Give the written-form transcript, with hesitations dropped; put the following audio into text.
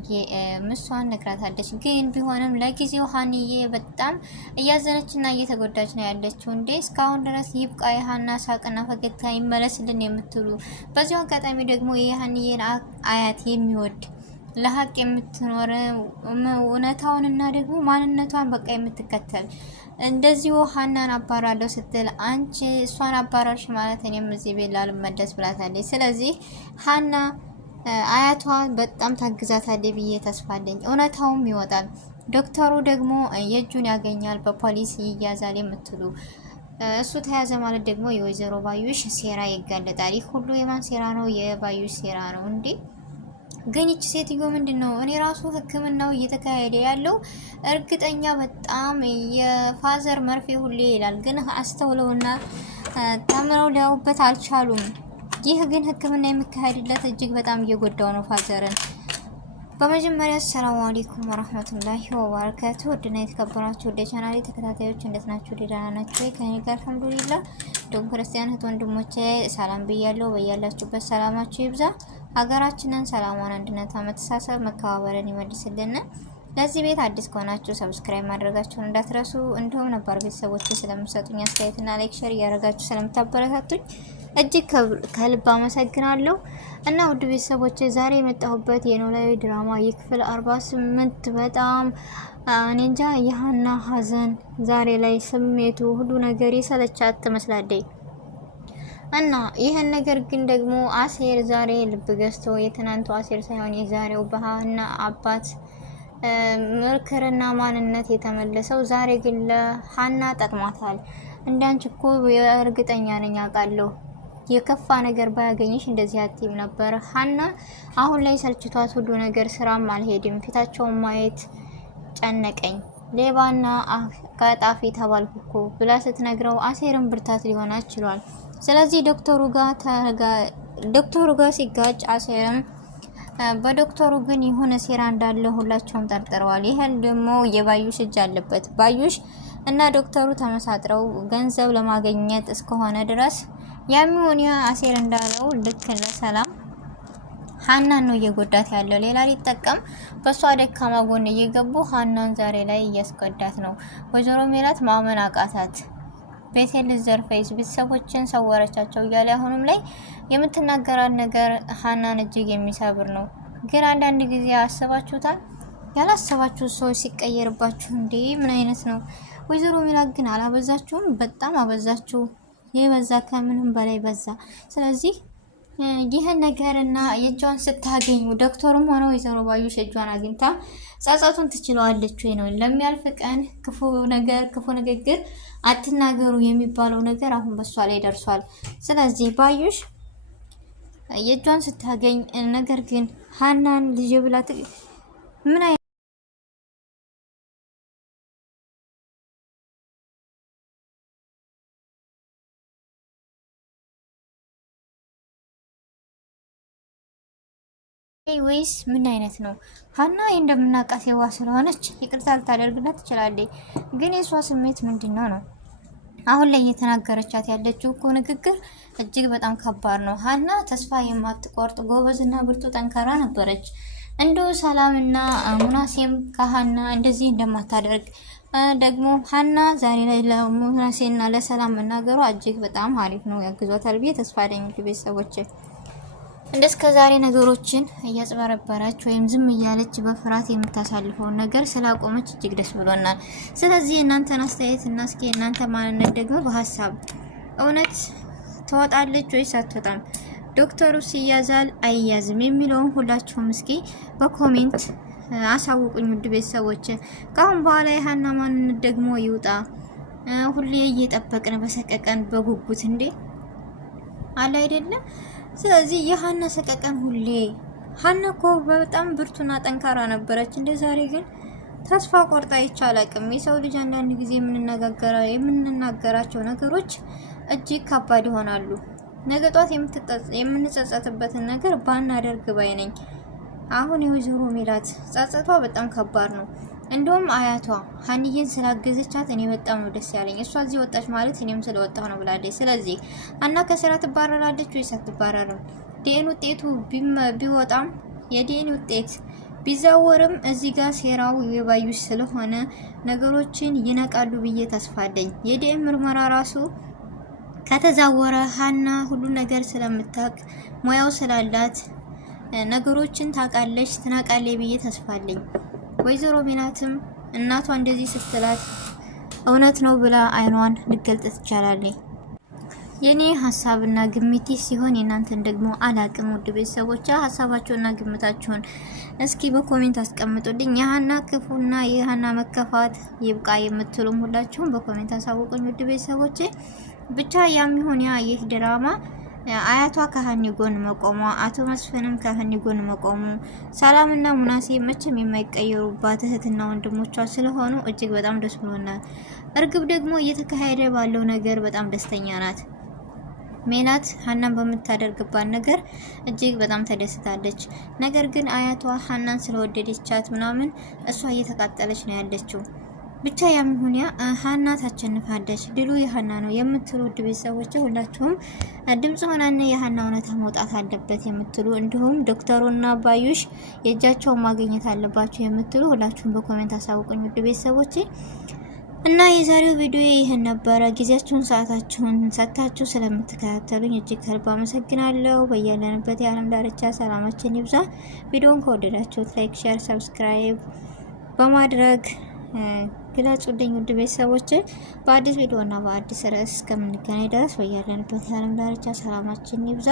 ለሀንዬ ምሷን ነግራታለች። ግን ቢሆንም ለጊዜው ሀንዬ በጣም እያዘነችና እየተጎዳች ነው ያለችው። እንዴ እስካሁን ድረስ ይብቃ የሀና ሳቅና ፈገግታ ይመለስልን የምትሉ በዚሁ አጋጣሚ ደግሞ የሀንዬን አያት የሚወድ ለሀቅ የምትኖር እውነታውንና ደግሞ ማንነቷን በቃ የምትከተል እንደዚሁ ሀናን አባራለሁ ስትል አንቺ እሷን አባራርሽ ማለት እኔም እዚህ ቤት ላልመለስ ብላታለች። ስለዚህ ሀና አያቷ በጣም ታግዛታለች ብዬ ተስፋለኝ። እውነታውም ይወጣል። ዶክተሩ ደግሞ የእጁን ያገኛል፣ በፖሊስ ይያዛል የምትሉ እሱ ተያዘ ማለት ደግሞ የወይዘሮ ባዩሽ ሴራ ይጋለጣል። ይህ ሁሉ የማን ሴራ ነው? የባዩሽ ሴራ ነው እንዴ? ግን ይቺ ሴትዮ ምንድነው? እኔ ራሱ ሕክምናው እየተካሄደ ያለው እርግጠኛ በጣም የፋዘር መርፌ ሁሌ ይላል፣ ግን አስተውለውና ተምረው ሊያውበት አልቻሉም። ይህ ግን ሕክምና የሚካሄድለት እጅግ በጣም እየጎዳው ነው ፋዘርን። በመጀመሪያ ሰላም አለይኩም ወራህመቱላሂ ወበረካቱ። ወድና የተከበራችሁ ወደ ቻናሌ ተከታታዮች እንዴት ናችሁ? ደህና ናችሁ? ከኔ ጋር አልሐምዱሊላህ። ደግሞ ክርስቲያን እህት ወንድሞቼ ሰላም ብያለሁ። በያላችሁበት ሰላማችሁ ይብዛ። ሀገራችንን ሰላሟን፣ አንድነት፣ መተሳሰብ፣ መከባበርን ይመልስልን። ለዚህ ቤት አዲስ ከሆናችሁ ሰብስክራይብ ማድረጋችሁን እንዳትረሱ። እንዲሁም ነባር ቤተሰቦች ስለምሰጡኝ አስተያየትና ላይክ ሼር እያደረጋችሁ ስለምታበረታቱኝ እጅግ ከልብ አመሰግናለሁ። እና ውድ ቤተሰቦች ዛሬ የመጣሁበት የኖላዊ ድራማ የክፍል 48 በጣም እኔ እንጃ የሀና ሀዘን ዛሬ ላይ ስሜቱ ሁሉ ነገር የሰለቻት ትመስላለች። እና ይሄን ነገር ግን ደግሞ አሴር ዛሬ ልብ ገዝቶ የትናንቱ አሴር ሳይሆን የዛሬው በሀና አባት ምክርና ማንነት የተመለሰው ዛሬ ግን ለሀና ጠቅሟታል። እንዳንቺ እኮ እርግጠኛ ነኝ አውቃለሁ የከፋ ነገር ባያገኝሽ እንደዚህ አትይም ነበር። ሀና አሁን ላይ ሰልችቷት ሁሉ ነገር ስራም አልሄድም፣ ፊታቸውን ማየት ጨነቀኝ፣ ሌባና ቀጣፊ ተባልኩ እኮ ብላ ስትነግረው አሴርን ብርታት ሊሆናት ችሏል። ስለዚህ ዶክተሩ ጋር ሲጋጭ አሴርም በዶክተሩ ግን የሆነ ሴራ እንዳለ ሁላቸውም ጠርጥረዋል። ይሄን ደግሞ የባዩሽ እጅ አለበት። ባዩሽ እና ዶክተሩ ተመሳጥረው ገንዘብ ለማግኘት እስከሆነ ድረስ ያሚሆን አሴር እንዳለው ልክ ለሰላም ሀናን ነው እየጎዳት ያለው። ሌላ ሊጠቀም በሷ ደካማ ጎን እየገቡ ሀናን ዛሬ ላይ እያስጎዳት ነው። ወይዘሮ ሜላት ማመን አቃታት። ቤቴል ዘርፈይስ ቤተሰቦችን ሰወረቻቸው እያለ አሁንም ላይ የምትናገራት ነገር ሀናን እጅግ የሚሰብር ነው። ግን አንዳንድ ጊዜ አስባችሁታል? ያላሰባችሁ ሰዎች ሲቀየርባችሁ እንዴ ምን አይነት ነው? ወይዘሮ ሜላት ግን አላበዛችሁም? በጣም አበዛችሁ። የበዛ ከምንም በላይ በዛ። ስለዚህ ይህን ነገርና የእጇን ስታገኙ ዶክተሩም ሆነ ወይዘሮ ባዩሽ እጇን አግኝታ ጸጸቱን ትችለዋለች ወይ ነው? ለሚያልፍ ቀን ክፉ ንግግር አትናገሩ የሚባለው ነገር አሁን በሷ ላይ ደርሷል። ስለዚህ ባዩሽ የእጇን ስታገኝ ነገር ግን ሀናን ልጅ ብላ ምን ወይስ ምን አይነት ነው? ሀና እንደምናውቃት የዋህ ስለሆነች ይቅርታ ልታደርግላት ትችላለች። ግን የሷ ስሜት ምንድነው ነው? አሁን ላይ እየተናገረቻት ያለችው እኮ ንግግር እጅግ በጣም ከባድ ነው። ሀና ተስፋ የማትቆርጥ ጎበዝና ብርቱ ጠንካራ ነበረች። እንደው ሰላምና ሙናሴም ከሀና እንደዚህ እንደማታደርግ ደግሞ ሀና ዛሬ ላይ ለሙናሴና ለሰላም መናገሯ እጅግ በጣም አሪፍ ነው፣ ያግዟታል ብዬ ተስፋ አለኝ። ቤተሰቦች እንደስከ ዛሬ ነገሮችን እያጽበረበረች ወይም ዝም እያለች በፍርሃት የምታሳልፈውን ነገር ስላቆመች እጅግ ደስ ብሎናል። ስለዚህ እናንተን አስተያየት እና እስኪ እናንተ ማንነት ደግሞ በሀሳብ እውነት ትወጣለች ወይስ አትወጣም? ዶክተሩ ሲያዛል አይያዝም የሚለውን ሁላችሁም እስኪ በኮሜንት አሳውቁኝ ውድ ቤተሰቦች። ካሁን በኋላ የሀና ማንነት ደግሞ ይውጣ። ሁሌ እየጠበቅን በሰቀቀን በጉጉት እንዴ አለ አይደለም። ስለዚህ የሀና ሰቀቀን ሁሌ ሀና እኮ በጣም ብርቱና ጠንካራ ነበረች። እንደ ዛሬ ግን ተስፋ ቆርጣ ይቻላልም። የሰው ልጅ አንዳንድ ጊዜ የምንናገራቸው ነገሮች እጅግ ከባድ ይሆናሉ። ነገ ጧት የምንጸጸትበትን ነገር ባናደርግ ባይ ነኝ። አሁን የወይዘሮ ሜላት ጸጸቷ በጣም ከባድ ነው። እንደውም አያቷ ሀንዬን ስላገዘቻት እኔ በጣም ነው ደስ ያለኝ። እሷ እዚህ ወጣች ማለት እኔም ስለወጣሁ ነው ብላለች። ስለዚህ ሀና ከስራ ትባረራለች ወይስ አትባረርም? ዲኤን ውጤቱ ቢወጣም የዲኤን ውጤት ቢዛወርም እዚህ ጋር ሴራው የባዩሽ ስለሆነ ነገሮችን ይነቃሉ ብዬ ተስፋ አለኝ። የዲኤም ምርመራ ራሱ ከተዛወረ ሀና ሁሉ ነገር ስለምታውቅ ሙያው ስላላት ነገሮችን ታውቃለች፣ ትናቃለች ብዬ ተስፋ አለኝ። ወይዘሮ ሜላትም እናቷ እንደዚህ ስትላት እውነት ነው ብላ አይኗን ልገልጥ ትቻላለች። የኔ ሀሳብና ግምቴ ሲሆን የናንተን ደግሞ አላቅም። ውድ ቤተሰቦች ሀሳባችሁና ግምታችሁን እስኪ በኮሜንት አስቀምጡልኝ። የሀና ክፉና የሀና መከፋት ይብቃ የምትሉም ሁላችሁም በኮሜንት አሳውቁኝ። ውድ ቤተሰቦች ብቻ ያም ይሁን ያ ይህ ድራማ አያቷ ከሀኒ ጎን መቆሟ፣ አቶ መስፍንም ከሀኒ ጎን መቆሙ፣ ሰላምና ሙናሴ መቼም የማይቀየሩባት እህትና ወንድሞቿ ስለሆኑ እጅግ በጣም ደስ ብሎናል። እርግብ ደግሞ እየተካሄደ ባለው ነገር በጣም ደስተኛ ናት። ሜላት ሀናን በምታደርግባት ነገር እጅግ በጣም ተደስታለች። ነገር ግን አያቷ ሀናን ስለወደደቻት ምናምን እሷ እየተቃጠለች ነው ያለችው። ብቻ ያም ይሁን ያ ሀና ታሸንፋለች፣ ድሉ የሀና ነው የምትሉ ውድ ቤተሰቦች ሁላችሁም ድምጽ ሆናነ የሀና እውነታ መውጣት አለበት የምትሉ እንዲሁም ዶክተሩና ባዩሽ የእጃቸውን ማግኘት አለባቸው የምትሉ ሁላችሁም በኮሜንት አሳውቁኝ ውድ ቤተሰቦች። እና የዛሬው ቪዲዮ ይሄን ነበረ። ጊዜያችሁን ሰዓታችሁን ሰጥታችሁ ስለምትከታተሉኝ እጅግ ከልብ አመሰግናለሁ። በያለንበት የዓለም ዳርቻ ሰላማችን ይብዛ። ቪዲዮውን ከወደዳችሁት ላይክ፣ ሼር፣ ሰብስክራይብ በማድረግ ግለጹልኝ ውድ ቤተሰቦች። በአዲስ ቪዲዮና በአዲስ ርዕስ እስከምንገናኝ ድረስ በያለንበት የዓለም ዳርቻ ሰላማችን ይብዛ።